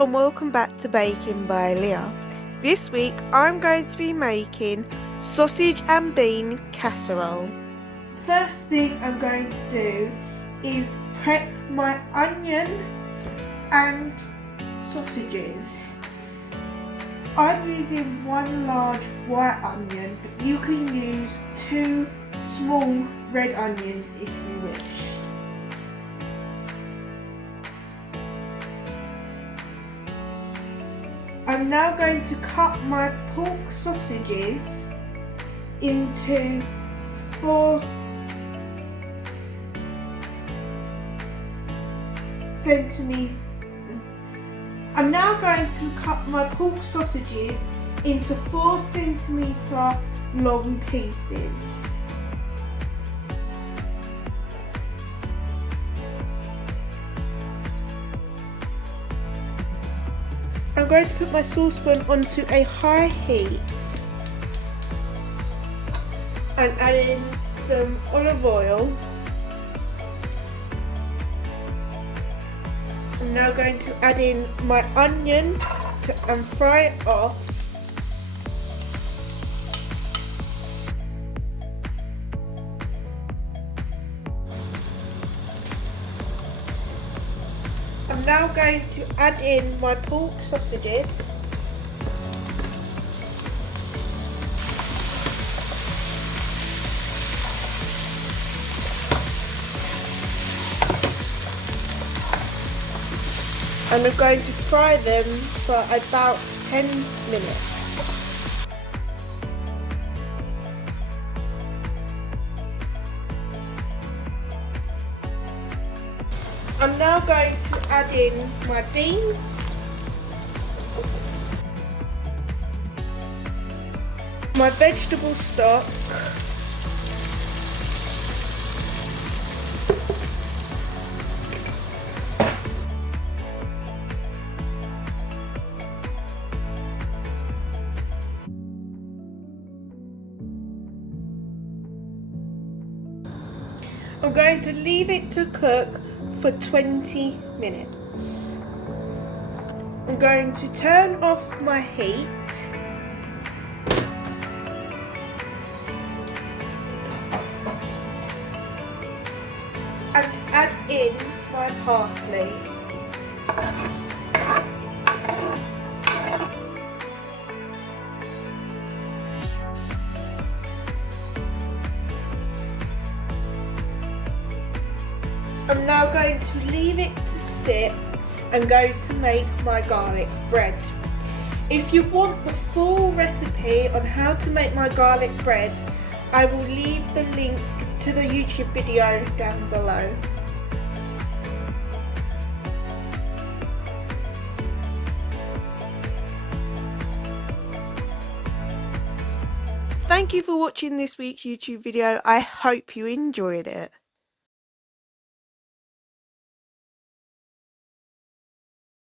and welcome back to Baking by Leah. This week I'm going to be making sausage and bean casserole. First thing I'm going to do is prep my onion and sausages. I'm using one large white onion, but you can use 2 small red onions if you wish. I'm now going to cut my pork sausages into 4 centimeters. I'm now going to cut my pork sausages into 4 centimeter long pieces. I'm going to put my saucepan onto a high heat and add in some olive oil. I'm now going to add in my onion and fry it off. I'm now going to add in my pork sausages. And I'm going to fry them for about 10 minutes. I'm now going to add in my beans, my vegetable stock, I'm going to leave it to cook for 20 minutes. I'm going to turn off my heat and add in my parsley. I'm now going to leave it to sit and going to make my garlic bread. If you want the full recipe on how to make my garlic bread, I will leave the link to the YouTube video down below. Thank you for watching this week's YouTube video. I hope you enjoyed it.